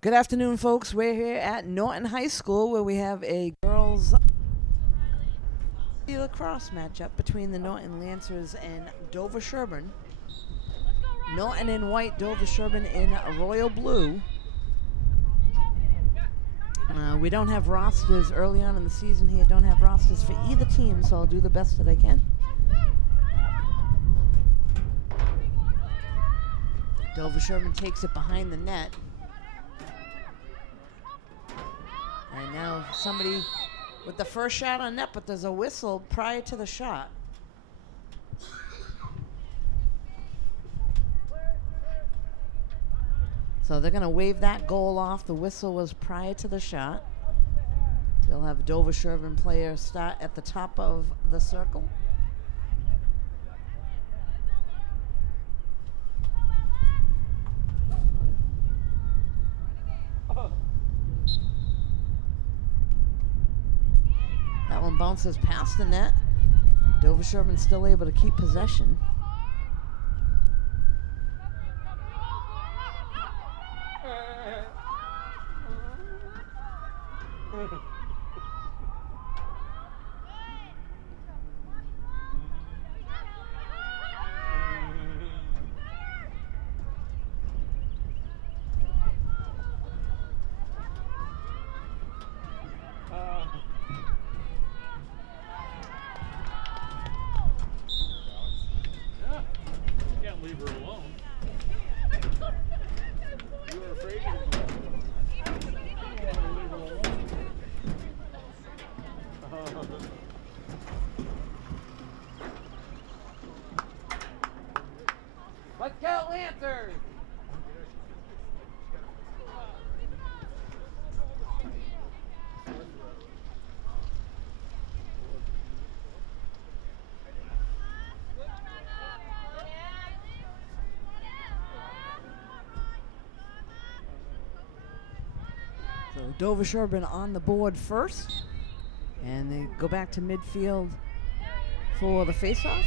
Good afternoon, folks. We're here at Norton High School where we have a girls lacrosse matchup between the Norton Lancers and Dover-Sherborn. Norton in white, Dover-Sherborn in royal blue. We don't have rosters early on in the season here. Don't have rosters for either team, so I'll do the best that I can. Dover-Sherborn takes it behind the net. And now somebody with the first shot on net, but there's a whistle prior to the shot. So they're going to wave that goal off. The whistle was prior to the shot. They'll have a Dover-Sherborn player start at the top of the circle. That one bounces past the net. Dover-Sherborn still able to keep possession. Leave her alone. You were afraid of her. Leave her alone. Let's go, Lancers! So Dover-Sherborn on the board first, and they go back to midfield for the faceoff.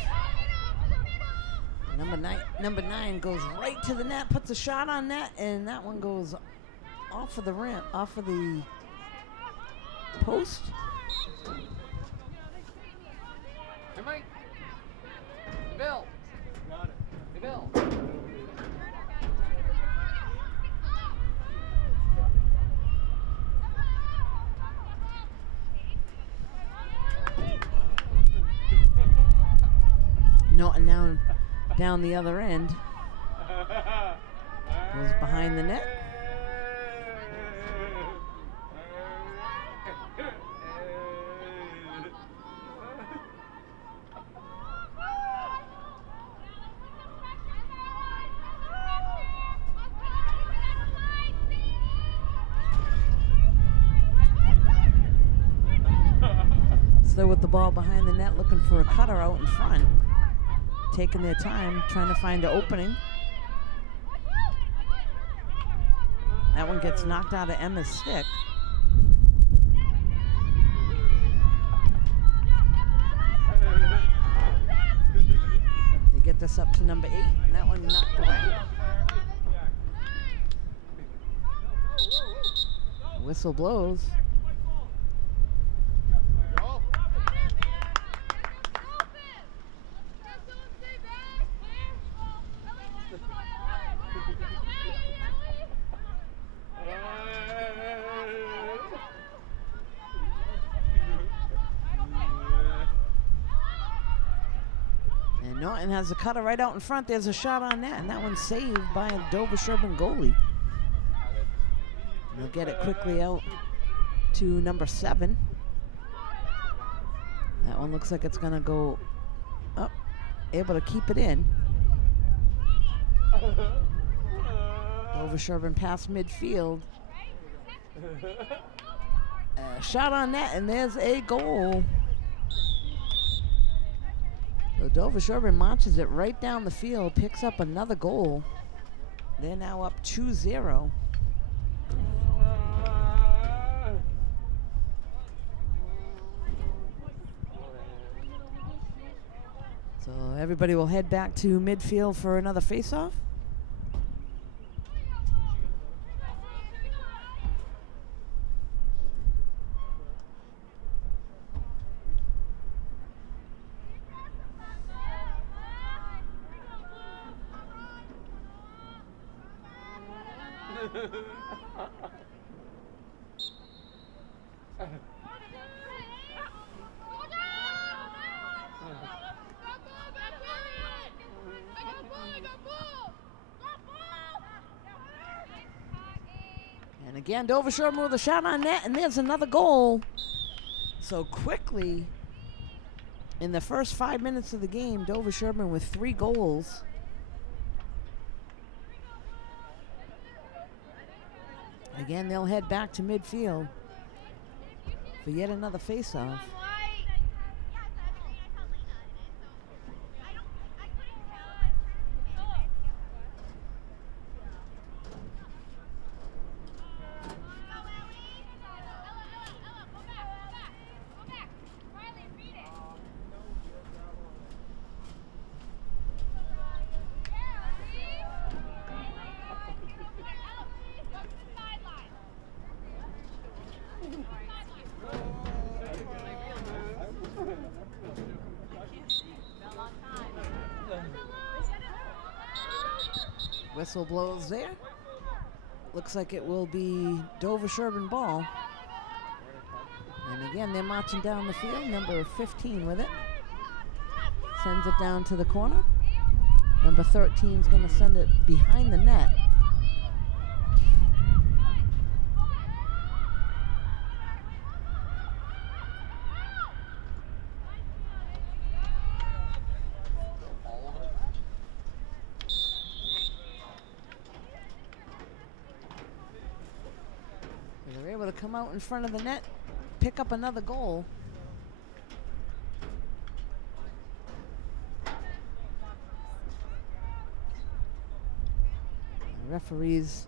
Number nine goes right to the net, puts a shot on net, and that one goes off of the rim, off of the post. Hey, Mike. Hey, Bill. Got it. Hey, Bill. Norton now down the other end. Goes behind the net. Still with the ball behind the net, looking for a cutter out in front. Taking their time, trying to find an opening. That one gets knocked out of Emma's stick. They get this up to number 8, and that one knocked away. The whistle blows. Norton has a cutter right out in front. There's a shot on that, and that one's saved by a Dover-Sherborn goalie. They'll get it quickly out to number 7. That one looks like it's going to go up, able to keep it in. Dover-Sherborn past midfield. Shot on that, and there's a goal. So Dover-Sherborn marches it right down the field, picks up another goal. They're now up 2-0. So everybody will head back to midfield for another face-off. And again, Dover-Sherborn with a shot on net, and there's another goal. So quickly, in the first 5 minutes of the game, Dover-Sherborn with 3 goals. Again, they'll head back to midfield for yet another face-off. Whistle blows there. Looks like it will be Dover-Sherborn ball. And again, they're marching down the field. Number 15 with it. Sends it down to the corner. Number 13 is going to send it behind the net. They're able to come out in front of the net, pick up another goal. The referees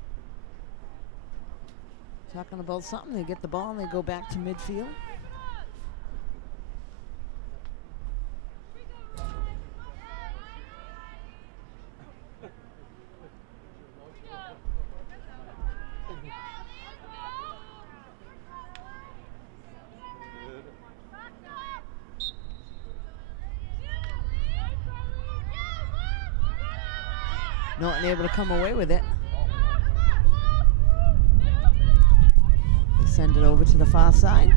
talking about something. They get the ball and they go back to midfield. Norton able to come away with it. They send it over to the far side.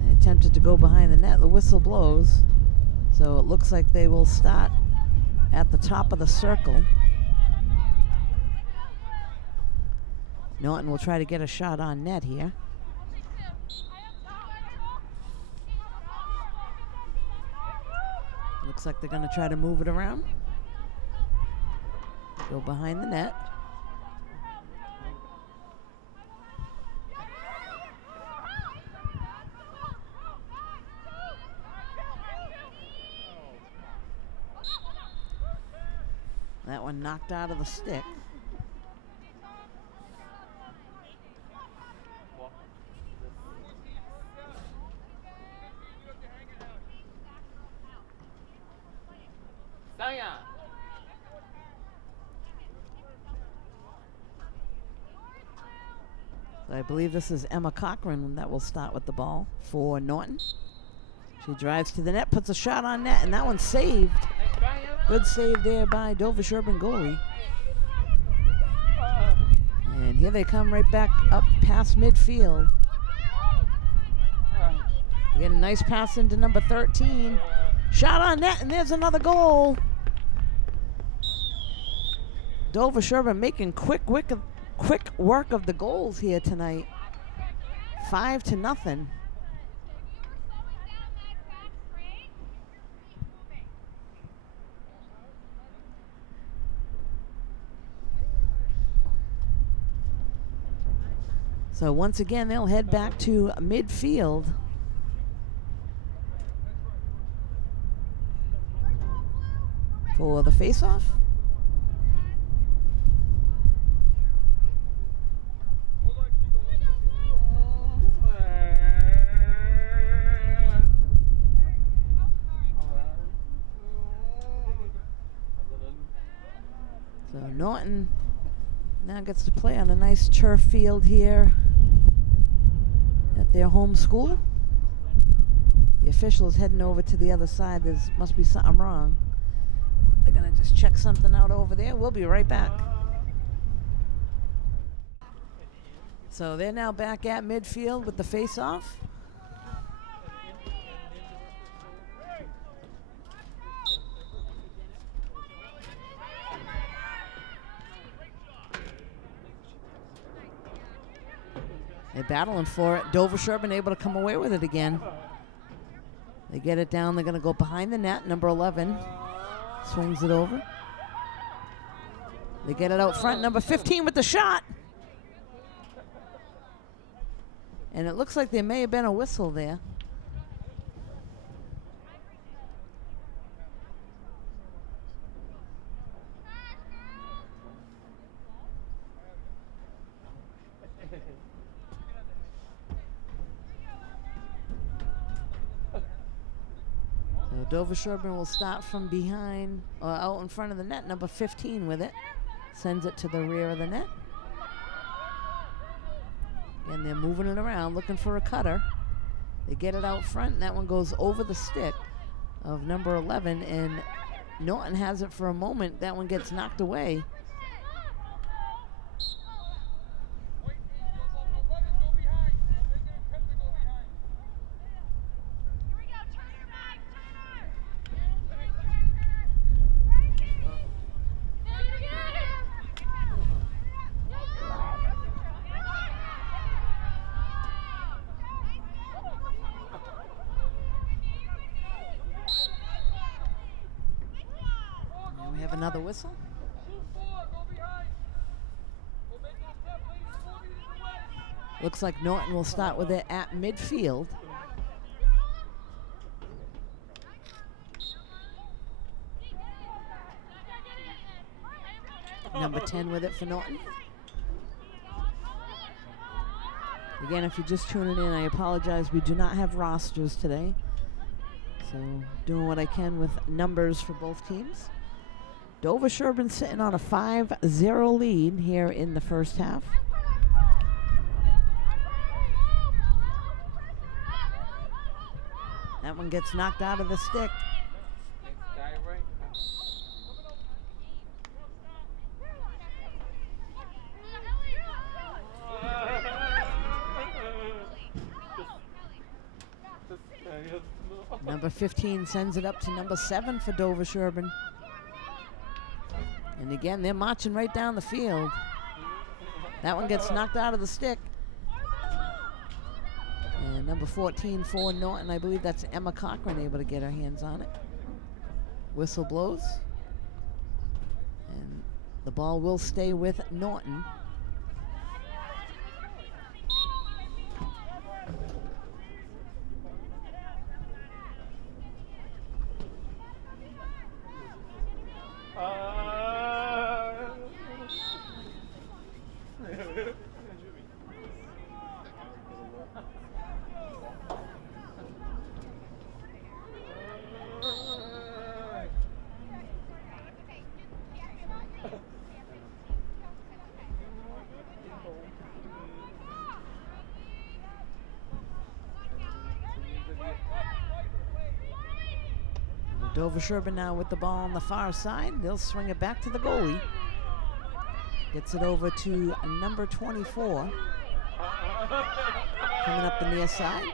They attempted to go behind the net. The whistle blows. So it looks like they will start at the top of the circle. Norton will try to get a shot on net here. Looks like they're going to try to move it around. Go behind the net. That one knocked out of the stick. So I believe this is Emma Cochran that will start with the ball for Norton. She drives to the net, puts a shot on net, and that one's saved. Good save there by Dover-Sherborn goalie. And here they come right back up past midfield. You get a nice pass into number 13. Shot on net, and there's another goal. Dover-Sherborn making quick work of the goals here tonight. 5-0. So once again, they'll head back to midfield. For the face-off. So Norton now gets to play on a nice turf field here at their home school. Their officials heading over to the other side. There must be something wrong. They're going to just check something out over there. We'll be right back. So they're now back at midfield with the face-off. They're battling for it. Dover-Sherborn able to come away with it again. They get it down. They're going to go behind the net. Number 11 swings it over. They get it out front. Number 15 with the shot. And it looks like there may have been a whistle there. So Dover-Sherborn will start from behind, or out in front of the net. Number 15 with it. Sends it to the rear of the net. And they're moving it around, looking for a cutter. They get it out front, and that one goes over the stick of number 11, and Norton has it for a moment. That one gets knocked away. Another whistle. Looks like Norton will start with it at midfield. Number 10 with it for Norton. Again, if you're just tuning in, I apologize. We do not have rosters today. So doing what I can with numbers for both teams. Dover-Sherborn sitting on a 5-0 lead here in the first half. That one gets knocked out of the stick. Number 15 sends it up to number 7 for Dover-Sherborn. And again, they're marching right down the field. That one gets knocked out of the stick. And number 14 for Norton, I believe that's Emma Cochran, able to get her hands on it. Whistle blows. And the ball will stay with Norton. Dover-Sherborn now with the ball on the far side. They'll swing it back to the goalie. Gets it over to number 24. Coming up the near side.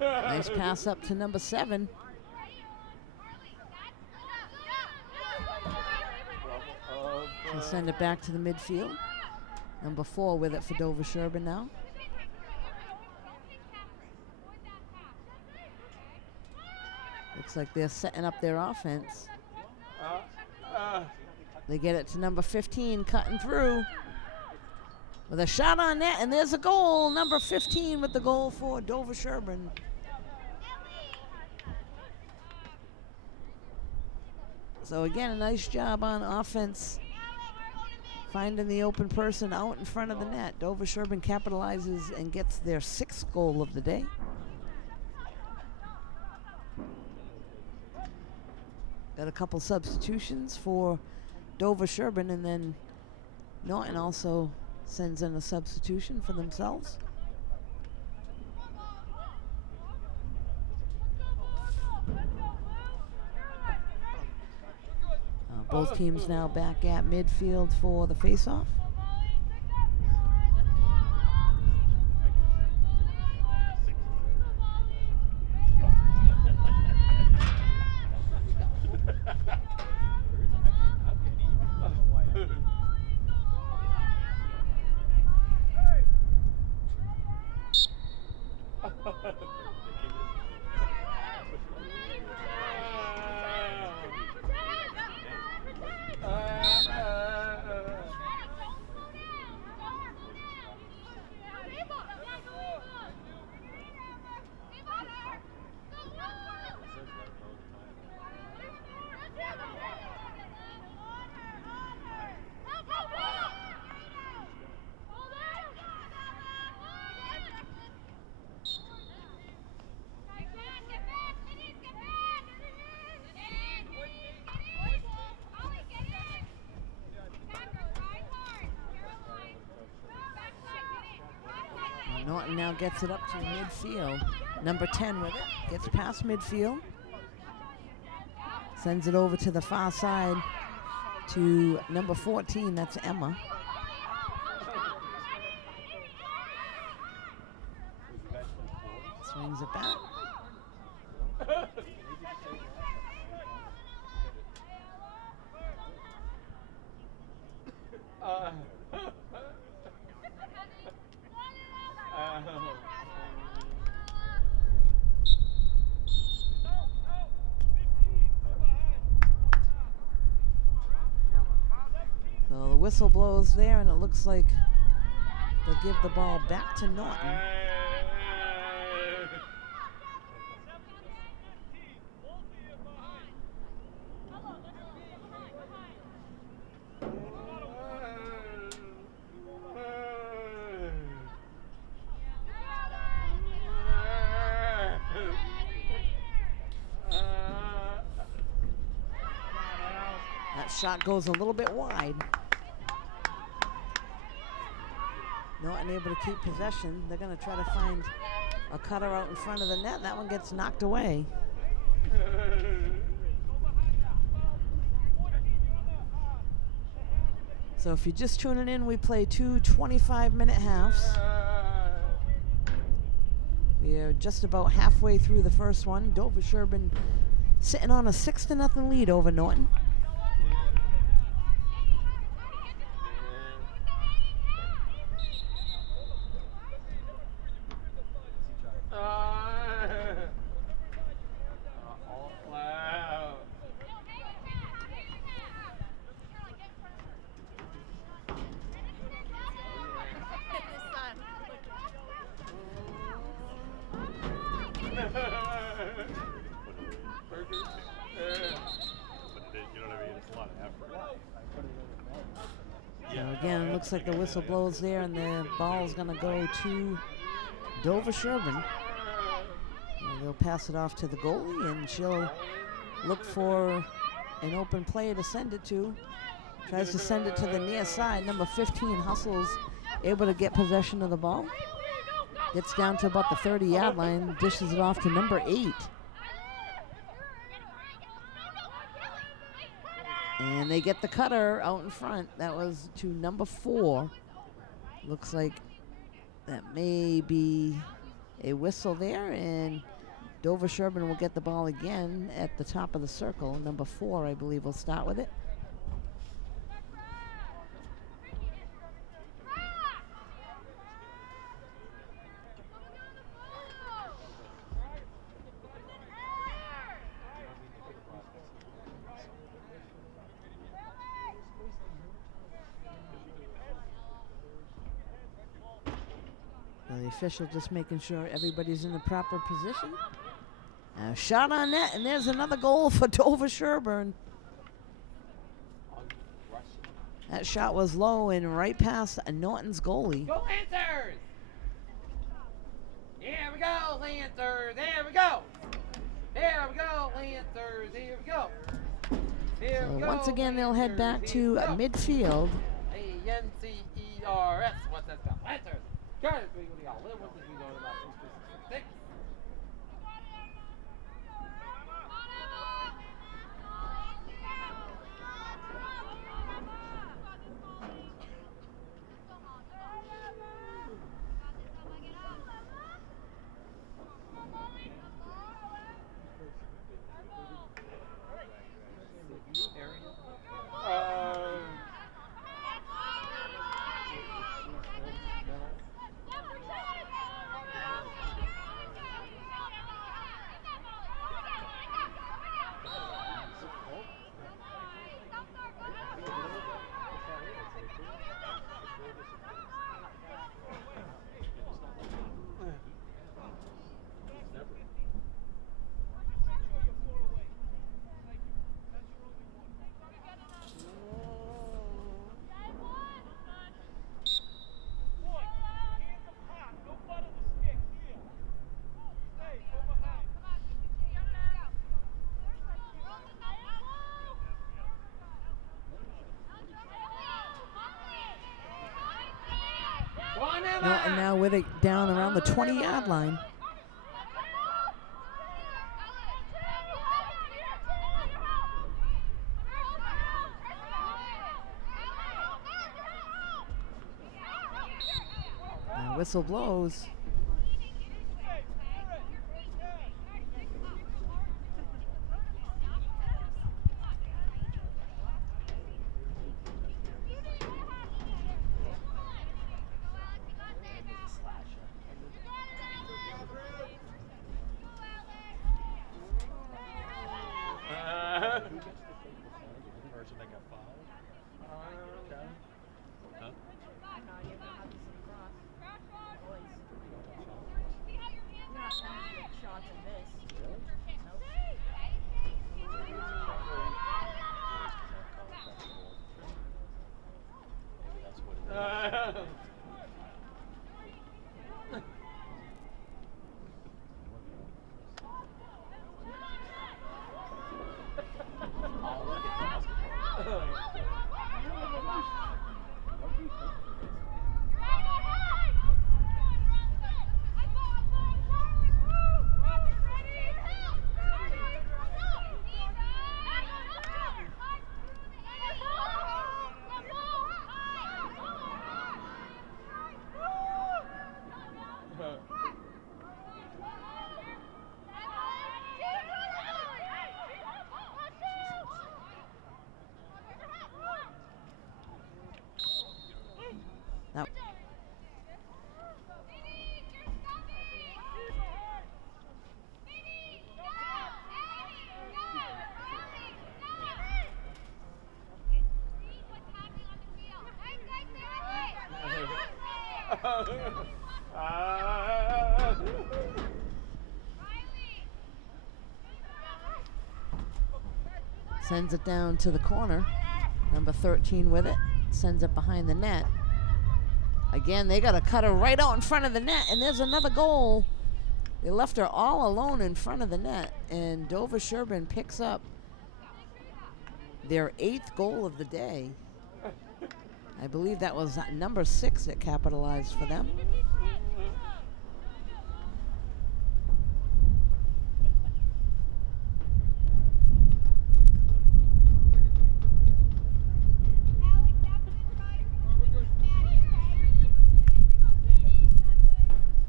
Nice pass up to number 7. He'll send it back to the midfield. Number 4 with it for Dover-Sherborn now. Looks like they're setting up their offense. They get it to number 15, cutting through with a shot on net, and there's a goal. Number 15 with the goal for Dover-Sherborn. So again, a nice job on offense, finding the open person out in front of the net. Dover-Sherborn capitalizes and gets their 6th goal of the day. Got a couple substitutions for Dover-Sherborn, and then Norton also sends in a substitution for themselves. Both teams now back at midfield for the face-off. Norton now gets it up to midfield. Number 10 with it. Gets past midfield. Sends it over to the far side to number 14. That's Emma. Swings it back. So the whistle blows there, and it looks like they'll give the ball back to Norton. That shot goes a little bit wide. Norton able to keep possession. They're going to try to find a cutter out in front of the net. That one gets knocked away. So if you're just tuning in, we play two 25-minute halves. We are just about halfway through the first one. Dover-Sherborn sitting on a 6-0 lead over Norton. Again, it looks like the whistle blows there, and the ball's going to go to Dover-Sherborn. They'll pass it off to the goalie, and she'll look for an open player to send it to. Tries to send it to the near side. Number 15 hustles, able to get possession of the ball. Gets down to about the 30-yard line, dishes it off to number 8. And they get the cutter out in front. That was to number 4. Looks like that may be a whistle there, and Dover-Sherborn will get the ball again at the top of the circle. Number 4, I believe, will start with it. The official just making sure everybody's in the proper position. Now shot on net, and there's another goal for Dover-Sherborn. That shot was low and right past Norton's goalie. Go Lancers! There we go, Lancers! There we go! There we go, Lancers! There we go! There we So go, once again, they'll head back to midfield. Lancers! What's that spell? Lancers! Got it, we got a little bit we know about this. Norton now with it down around the 20-yard line. The whistle blows. Now, sends it down to the corner. Number 13 with it. Sends it behind the net. Again, they got to cut her right out in front of the net, and there's another goal. They left her all alone in front of the net, and Dover-Sherborn picks up their 8th goal of the day. I believe that was number 6 that capitalized for them.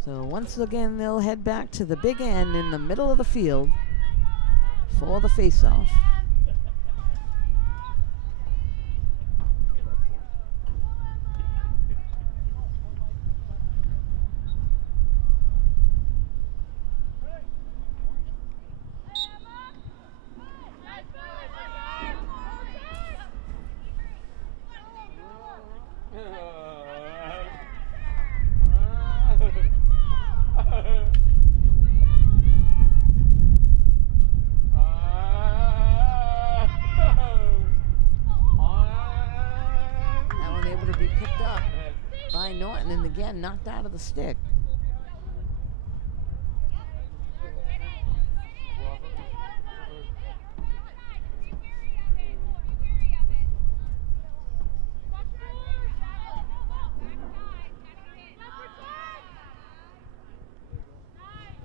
So once again, they'll head back to the big end in the middle of the field for the face-off. Norton, and again knocked out of the stick.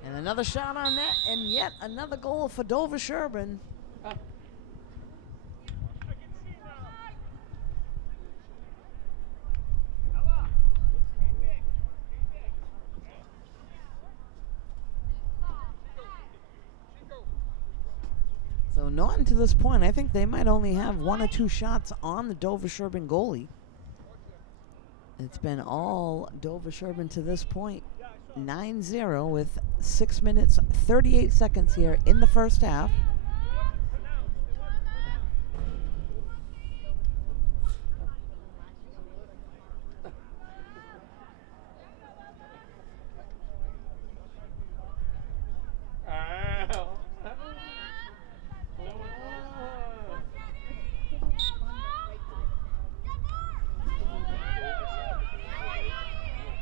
And another shot on that, and yet another goal for Dover-Sherborn. So Norton, to this point, I think they might only have 1 or 2 shots on the Dover-Sherborn goalie. It's been all Dover-Sherborn to this point. 9-0 with 6 minutes, 38 seconds here in the first half.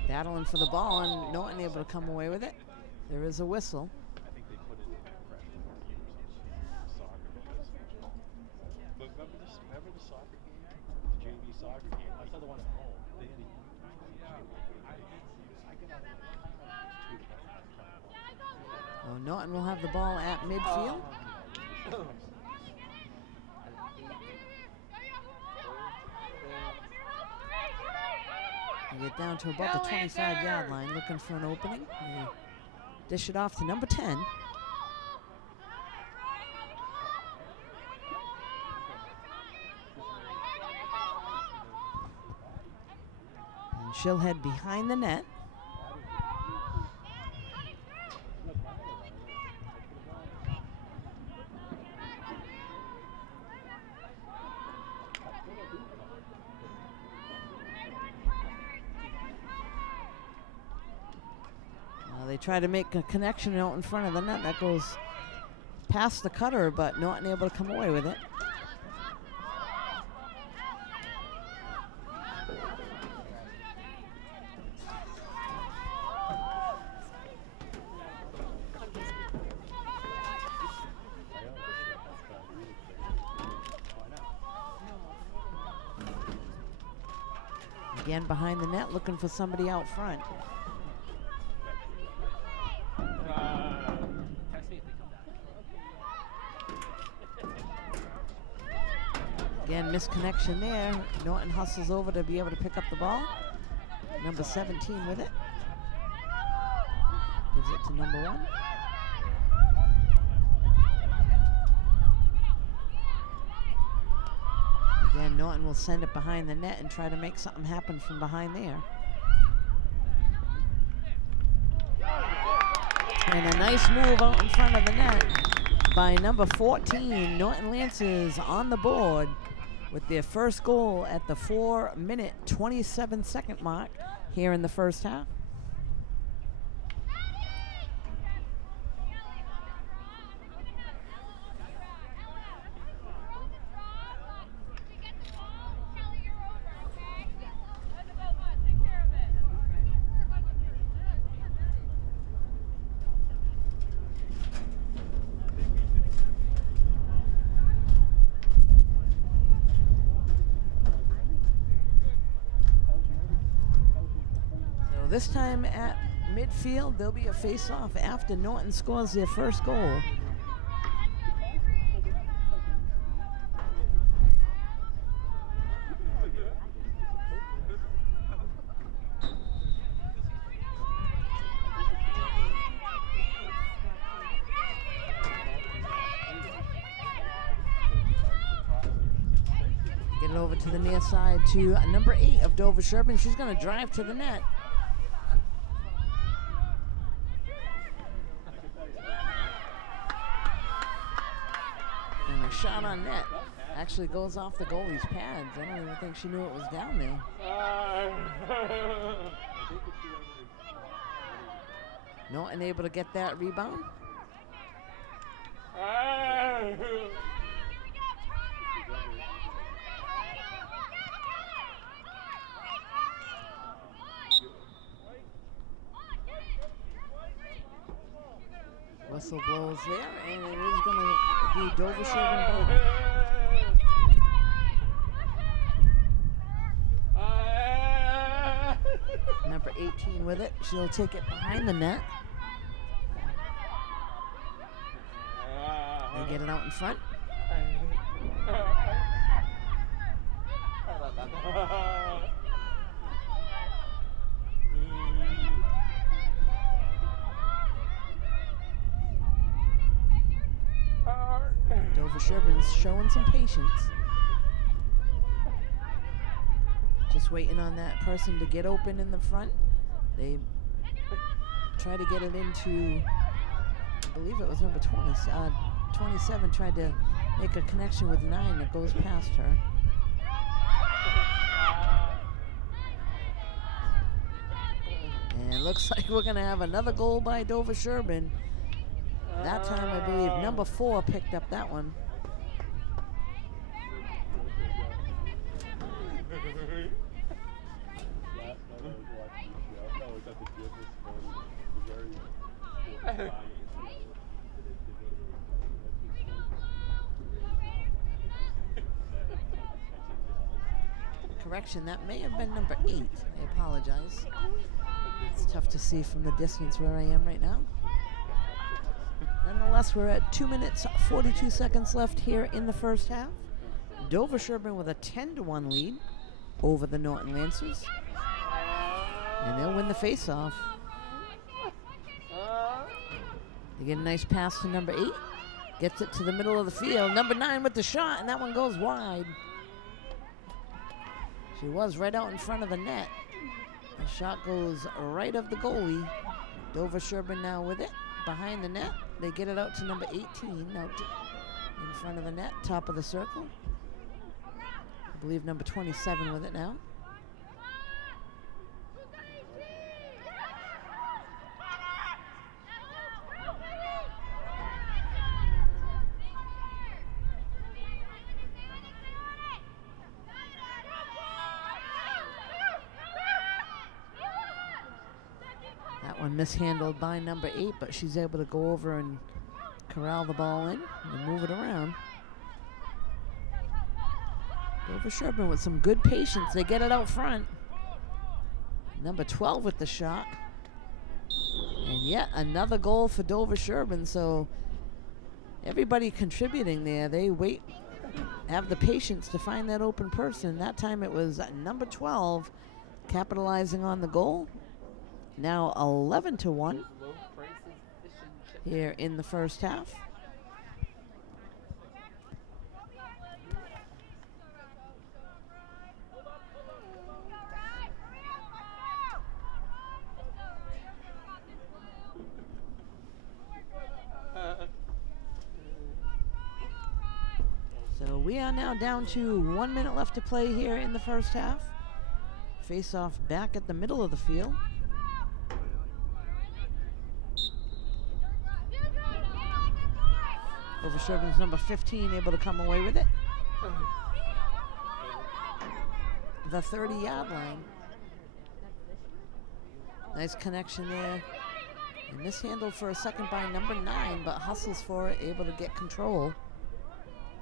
Battling for the ball, and Norton able to come away with it. There is a whistle. I think they put it in freshman years of soccer because. But remember the soccer game, the JV soccer game. I saw the one at home. They had a Oh, Norton will have the ball at midfield. They get down to about the 25-yard line, looking for an opening. They dish it off to number 10. And she'll head behind the net. They try to make a connection out in front of the net that goes past the cutter, but Norton able to come away with it. Again behind the net, looking for somebody out front. Again, misconnection there. Norton hustles over to be able to pick up the ball. Number 17 with it. Gives it to number 1. Again, Norton will send it behind the net and try to make something happen from behind there. And a nice move out in front of the net by number 14. Norton Lancers on the board with their first goal at the 4-minute, 27-second mark here in the first half. This time at midfield, there'll be a face-off after Norton scores their first goal. Get it over to the near side to number 8 of Dover-Sherborn. She's going to drive to the net. Shot on net actually goes off the goalie's pads. I don't even think she knew it was down there. Norton able to get that rebound. Whistle blows there, and it is going to be Dover-Sherborn ball. Number 18 with it. She'll take it behind the net. They get it out in front. Dover-Sherborn's showing some patience. Just waiting on that person to get open in the front. They try to get it into, I believe it was number 27, tried to make a connection with 9 that goes past her. And it looks like we're going to have another goal by Dover-Sherborn. That time, I believe, number 4 picked up that one. Correction, that may have been number 8. I apologize. It's tough to see from the distance where I am right now. Nonetheless, we're at 2 minutes, 42 seconds left here in the first half. Dover-Sherborn with a 10-1 lead over the Norton Lancers. And they'll win the face-off. They get a nice pass to number 8. Gets it to the middle of the field. Number 9 with the shot, and that one goes wide. She was right out in front of the net. The shot goes right of the goalie. Dover-Sherborn now with it behind the net. They get it out to number 18 out in front of the net, top of the circle. I believe number 27 with it now. That one mishandled by number 8, but she's able to go over and corral the ball in and move it around. Dover-Sherborn with some good patience. They get it out front. Number 12 with the shot. And yet another goal for Dover-Sherborn. So everybody contributing there. They wait, have the patience to find that open person. That time it was number 12 capitalizing on the goal. Now 11-1 here in the first half. So we are now down to 1 minute left to play here in the first half. Face off back at the middle of the field. Dover-Sherborn's number 15 able to come away with it. The 30-yard line. Nice connection there. And mishandled for a second by number 9, but hustles for it, able to get control.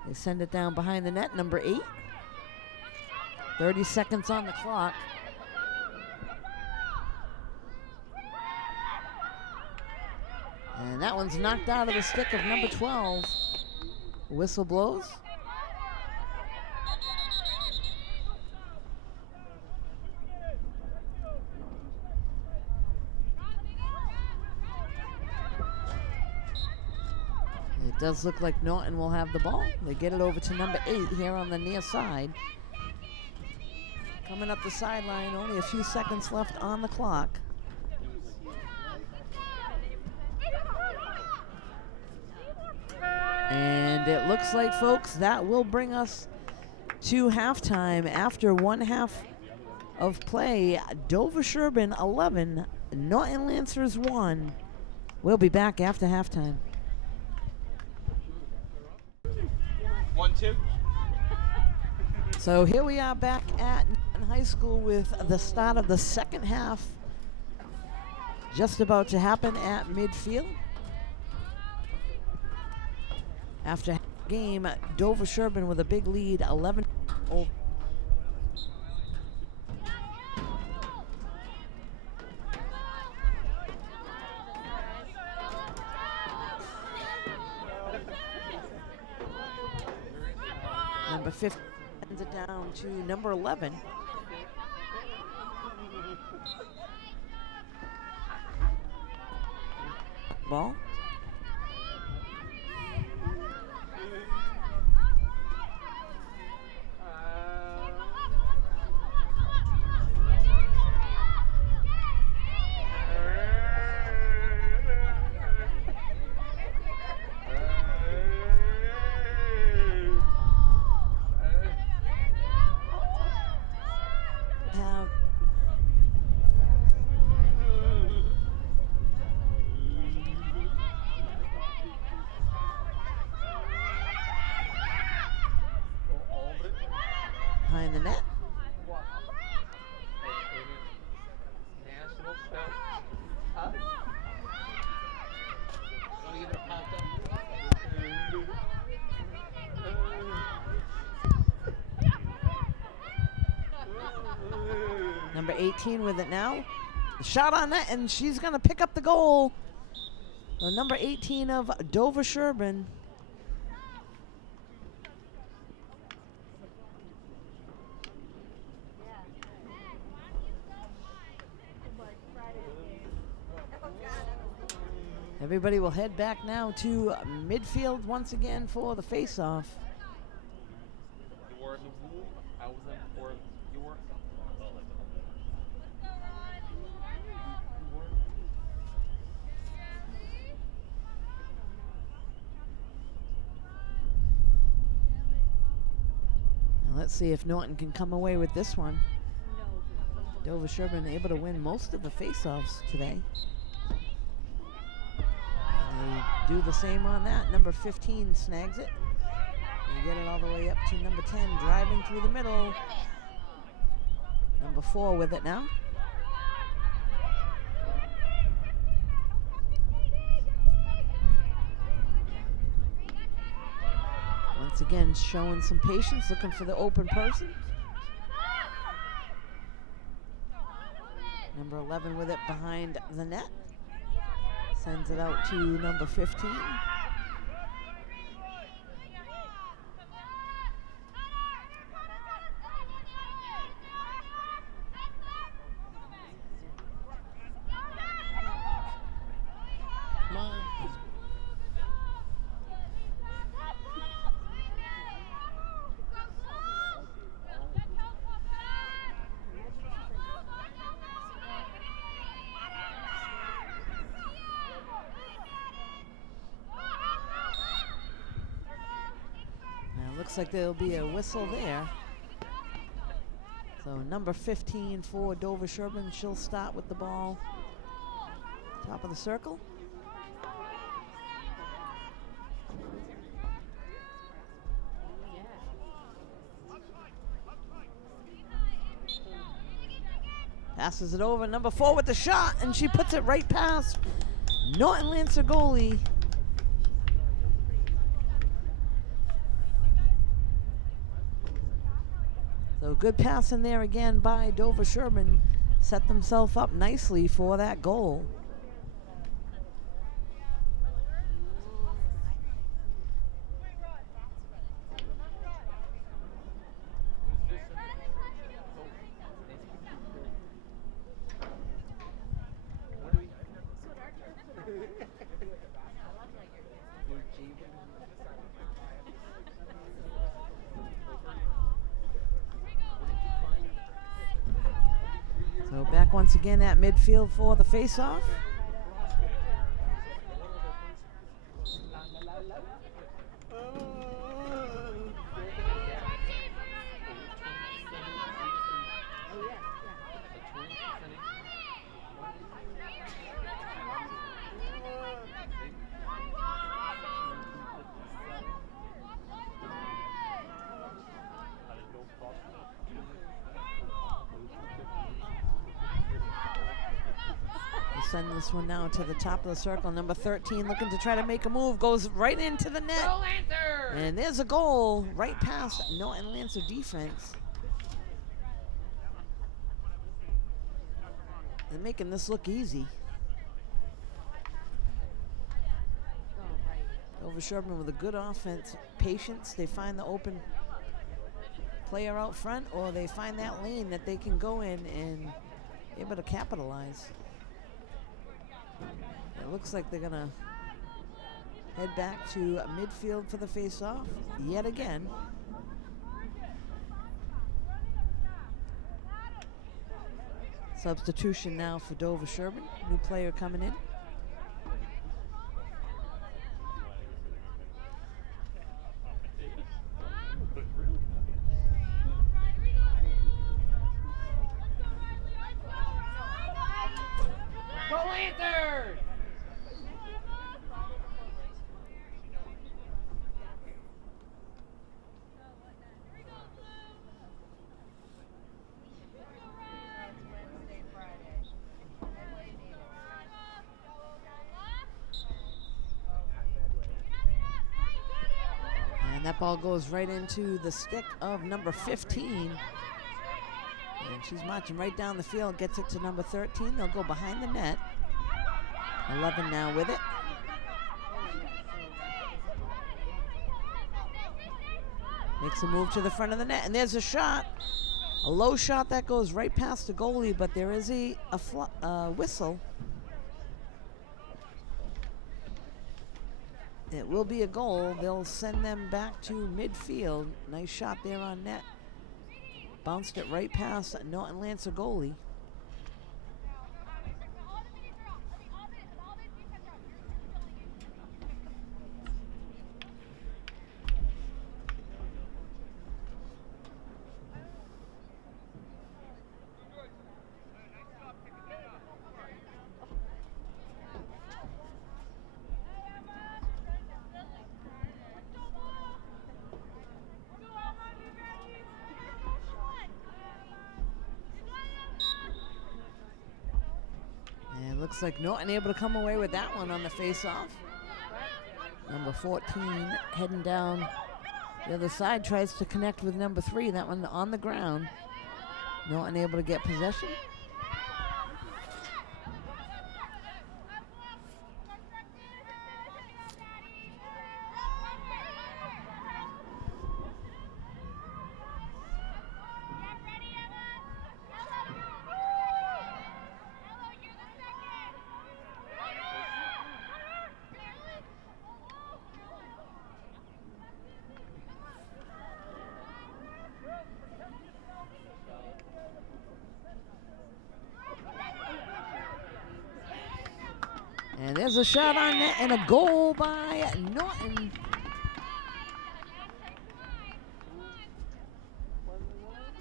They send it down behind the net, number 8. 30 seconds on the clock. And that one's knocked out of the stick of number 12. Whistle blows. It does look like Norton will have the ball. They get it over to number 8 here on the near side. Coming up the sideline, only a few seconds left on the clock. And it looks like, folks, that will bring us to halftime. After one half of play, Dover-Sherborn 11, Norton Lancers 1. We'll be back after halftime. 1-2. So here we are back at Norton High School with the start of the second half just about to happen at midfield. After game, Dover-Sherborn with a big lead, 11. Number 15 sends it down to number 11. Ball. Behind the net. Number 18 with it now. The shot on net, and she's going to pick up the goal. The number 18 of Dover-Sherborn. Everybody will head back now to midfield once again for the face-off. You were in the womb, I was in for you were. Now let's see if Norton can come away with this one. Dover-Sherborn able to win most of the face-offs today. They do the same on that. Number 15 snags it. They get it all the way up to number 10, driving through the middle. Number 4 with it now. Once again, showing some patience, looking for the open person. Number 11 with it behind the net. Sends it out to number 15. Come on. Looks like there'll be a whistle there. So number 15 for Dover-Sherborn, she'll start with the ball. Top of the circle. Passes it over, number 4 with the shot, and she puts it right past Norton Lancer goalie. So good pass in there again by Dover-Sherborn. Set themselves up nicely for that goal. So back once again at midfield for the face-off. Send this one now to the top of the circle. Number 13 looking to try to make a move. Goes right into the net. And there's a goal right past Norton Lancer defense. They're making this look easy. Dover-Sherborn with a good offense. Patience. They find the open player out front, or they find that lane that they can go in and able to capitalize. It looks like they're gonna head back to midfield for the face-off yet again. Substitution now for Dover-Sherborn. New player coming in. That ball goes right into the stick of number 15. And she's marching right down the field, gets it to number 13. They'll go behind the net. 11 now with it. Makes a move to the front of the net, and there's a shot. A low shot that goes right past the goalie, but there is a whistle. It will be a goal. They'll send them back to midfield. Nice shot there on net. Bounced it right past Norton Lancer goalie. And looks like Norton able to come away with that one on the face-off. Number 14 heading down the other side, tries to connect with number 3. That one on the ground. Norton able to get possession. And there's a shot on net and a goal by Norton.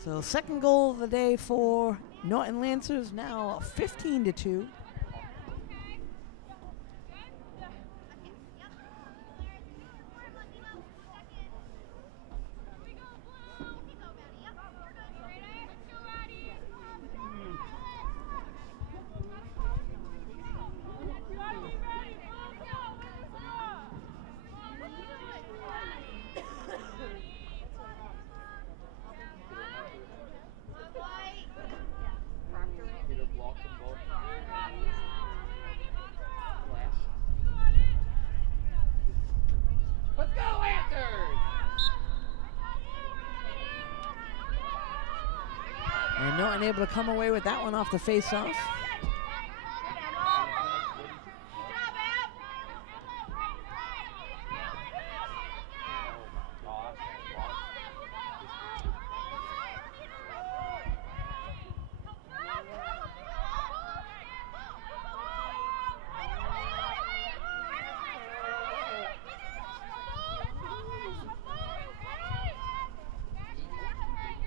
So second goal of the day for Norton Lancers, now 15-2. Let's go, Lancers! And Norton able to come away with that one off the face-off.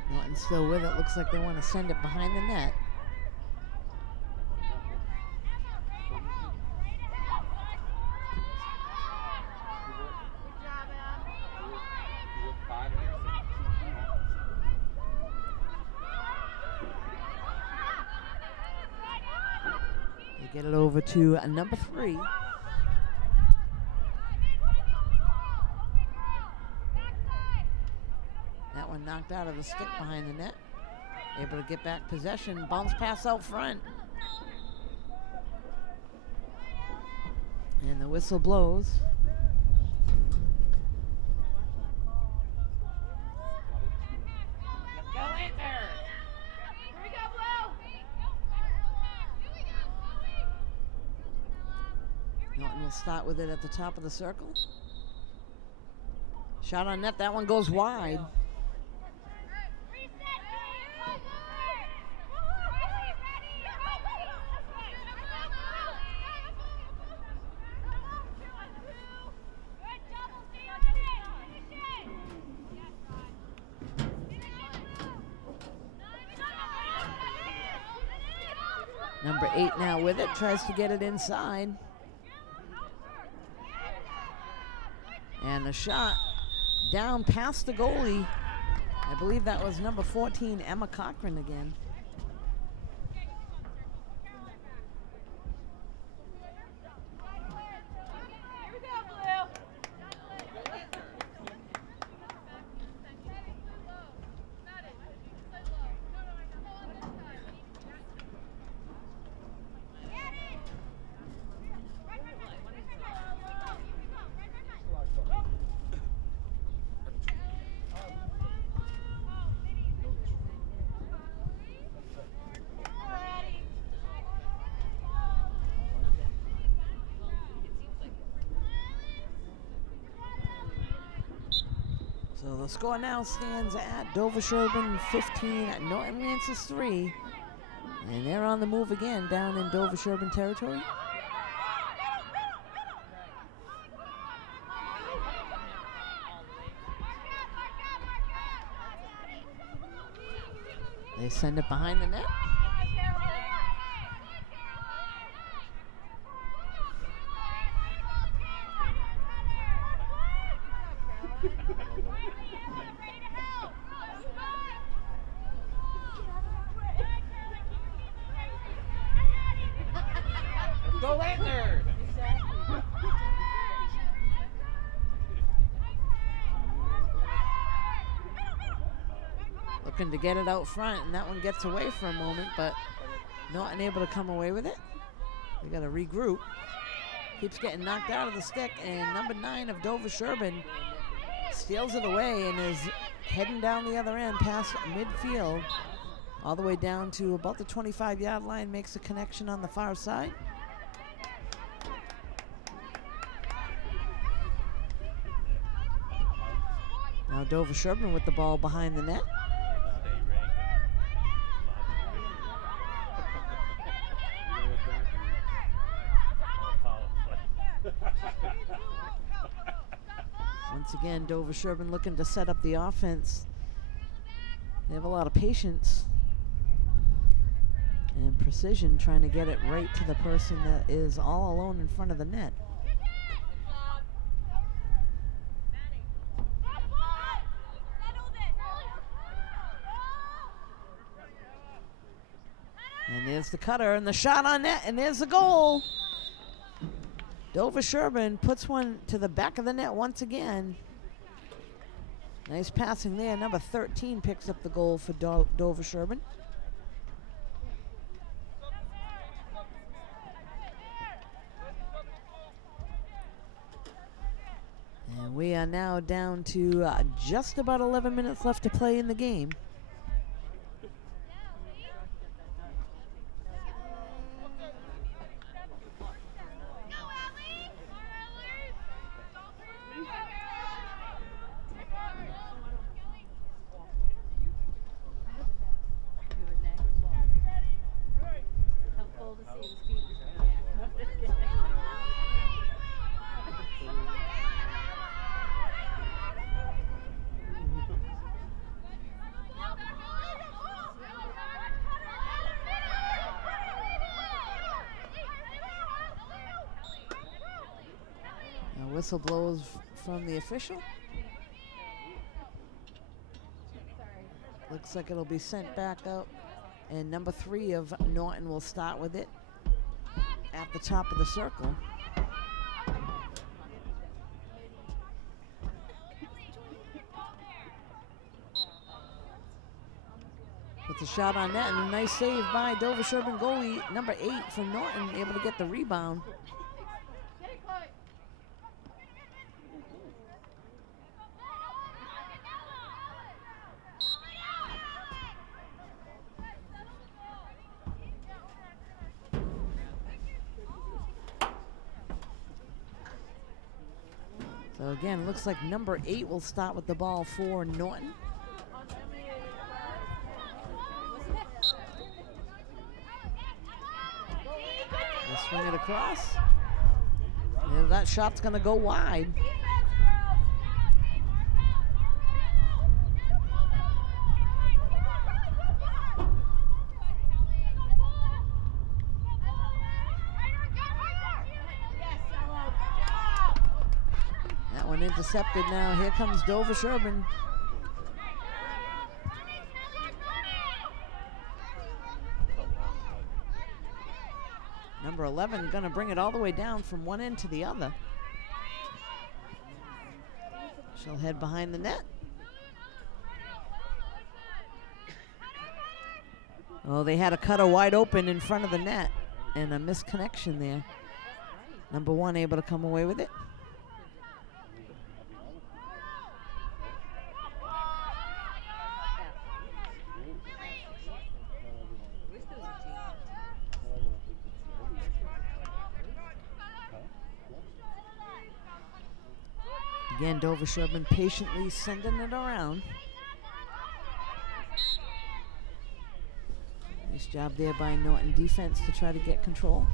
Norton's still with it. Looks like they want to send it behind the net. They get it over to number 3. That one knocked out of the stick behind the net. Able to get back possession. Bounce pass out front. And the whistle blows. Let's go, Lancers! Here we go, Blue! Norton will start with it at the top of the circle. Shot on net. That one goes wide. Number 8 now with it, tries to get it inside. And the shot down past the goalie. I believe that was number 14, Emma Cochran again. So the score now stands at Dover-Sherborn 15, at Norton Lancers 3. And they're on the move again down in Dover-Sherborn territory. They send it behind the net. Go Lancers! Looking to get it out front, and that one gets away for a moment, but not able to come away with it. We got to regroup. Keeps getting knocked out of the stick, and number 9 of Dover-Sherborn steals it away and is heading down the other end past midfield, all the way down to about the 25-yard line, makes a connection on the far side. Now Dover-Sherborn with the ball behind the net. Once again, Dover-Sherborn looking to set up the offense. They have a lot of patience and precision, trying to get it right to the person that is all alone in front of the net. And there's the cutter and the shot on net, and there's the goal. Dover-Sherborn puts one to the back of the net once again. Nice passing there. Number 13 picks up the goal for Dover-Sherborn. And we are now down to just about 11 minutes left to play in the game. Whistle blows from the official. Looks like it'll be sent back out, and number 3 of Norton will start with it at the top of the circle. Puts a shot on net, and a nice save by Dover-Sherborn goalie number 8 from Norton, able to get the rebound. So again, looks like number 8 will start with the ball for Norton. They'll swing it across. And that shot's gonna go wide. Intercepted now. Here comes Dover-Sherborn. Number 11 gonna bring it all the way down from one end to the other. She'll head behind the net. Oh, they had a cutter wide open in front of the net and a misconnection there. Number 1 able to come away with it. Again, Dover-Sherborn patiently sending it around. Nice job there by Norton defense to try to get control.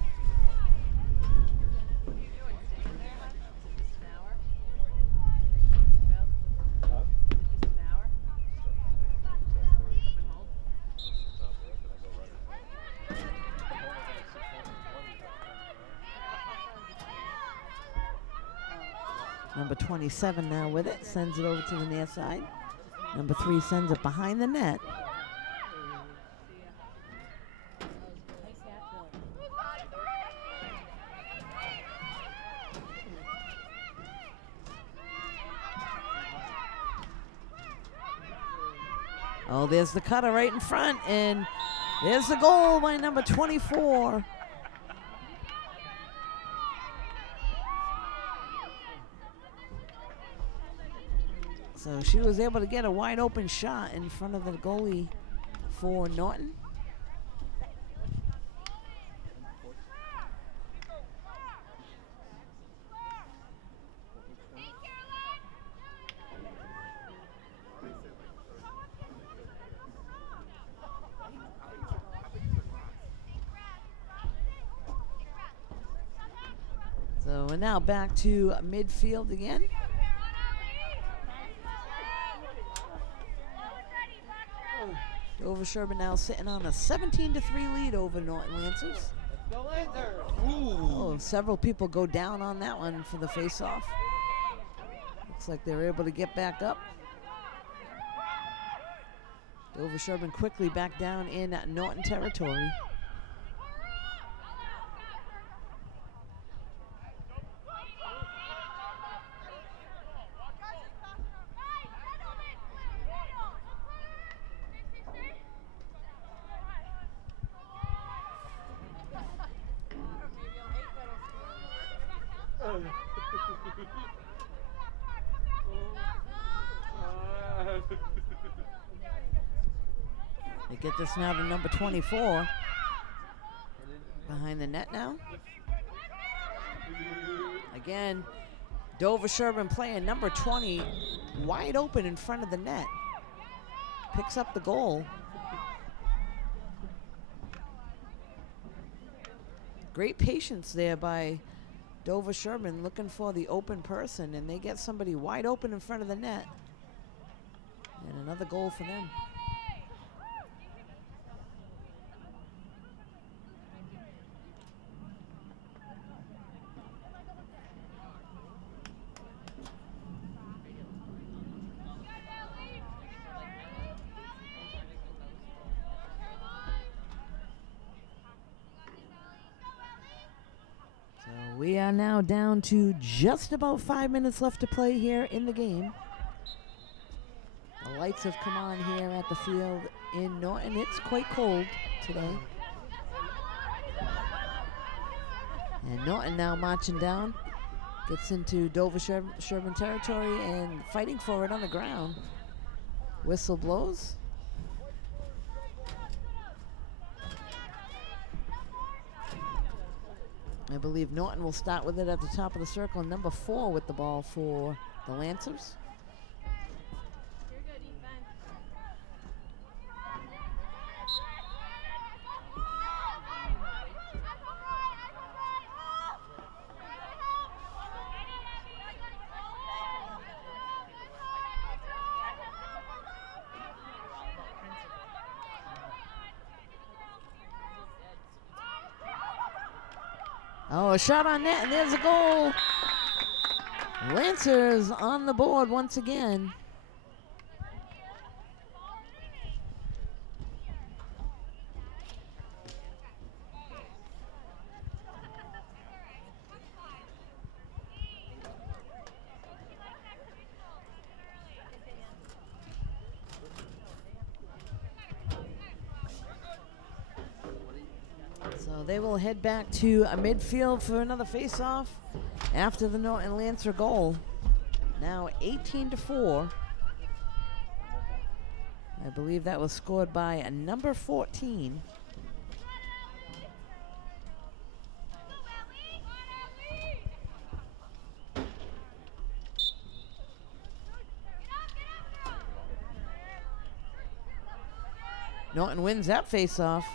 Number 27 now with it, sends it over to the near side. Number 3 sends it behind the net. Oh, there's the cutter right in front, and there's the goal by number 24. So she was able to get a wide open shot in front of the goalie for Norton. So we're now back to midfield again. Dover-Sherborn now sitting on a 17-3 lead over Norton Lancers. Go Lancers! Oh, several people go down on that one for the face-off. Looks like they're able to get back up. Dover-Sherborn quickly back down in Norton territory. They get this now to number 24. Behind the net now. Again, Dover-Sherborn playing number 20 wide open in front of the net. Picks up the goal. Great patience there by Dover-Sherborn looking for the open person, and they get somebody wide open in front of the net. And another goal for them. We are now down to just about 5 minutes left to play here in the game. The lights have come on here at the field in Norton. It's quite cold today. And Norton now marching down. Gets into Dover-Sherborn territory and fighting for it on the ground. Whistle blows. I believe Norton will start with it at the top of the circle. Number 4 with the ball for the Lancers. Oh, a shot on net, and there's a goal. Lancers on the board once again. So they will head back to a midfield for another face-off after the Norton Lancer goal. Now 18-4. I believe that was scored by a number 14. Norton wins that face-off.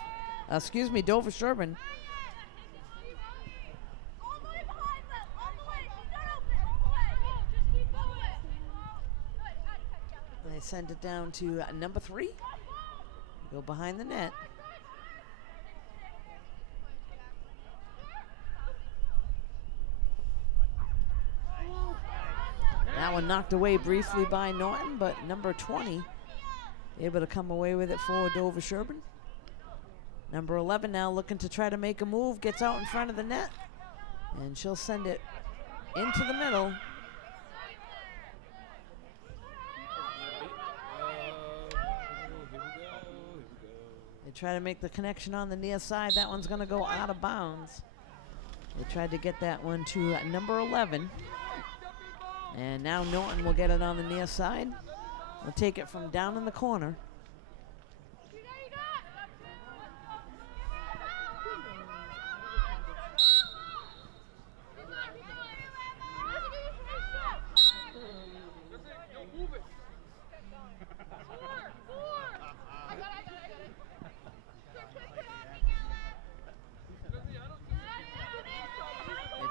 Excuse me, Dover-Sherborn. They send it down to number 3. Go behind the net. That one knocked away briefly by Norton, but number 20 able to come away with it for Dover-Sherborn. Number 11 now looking to try to make a move, gets out in front of the net, and she'll send it into the middle. They try to make the connection on the near side. That one's going to go out of bounds. They tried to get that one to number 11. And now Norton will get it on the near side. We'll take it from down in the corner.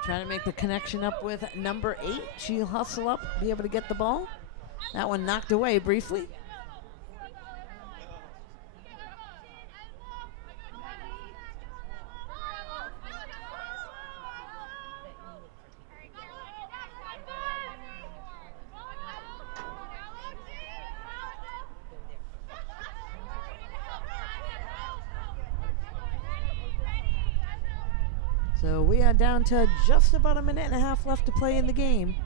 Trying to make the connection up with number 8. She'll hustle up, be able to get the ball. That one knocked away briefly. So we are down to just about a minute and a half left to play in the game.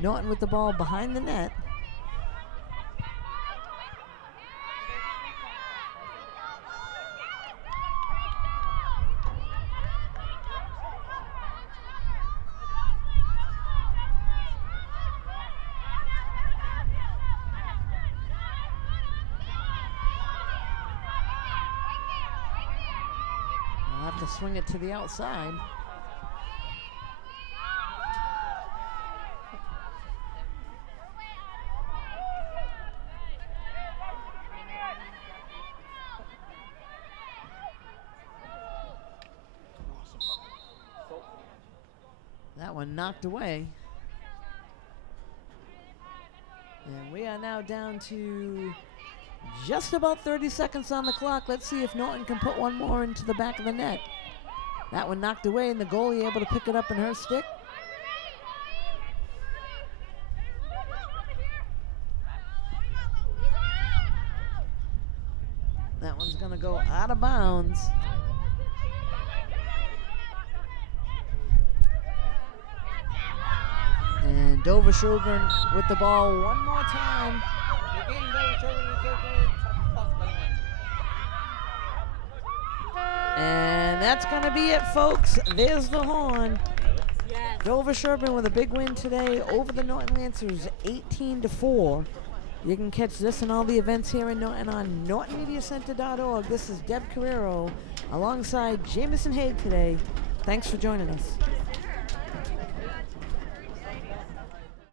Norton with the ball behind the net. I'll have to swing it to the outside. That one knocked away. And we are now down to just about 30 seconds on the clock. Let's see if Norton can put one more into the back of the net. That one knocked away, and the goalie able to pick it up in her stick. That one's going to go out of bounds. And Dover-Sherborn with the ball one more time. And that's going to be it, folks. There's the horn. Yes. Dover-Sherborn with a big win today over the Norton Lancers, 18-4. You can catch this and all the events here in Norton on nortonmediacenter.org. This is Deb Carrero alongside Jamison Haig today. Thanks for joining us.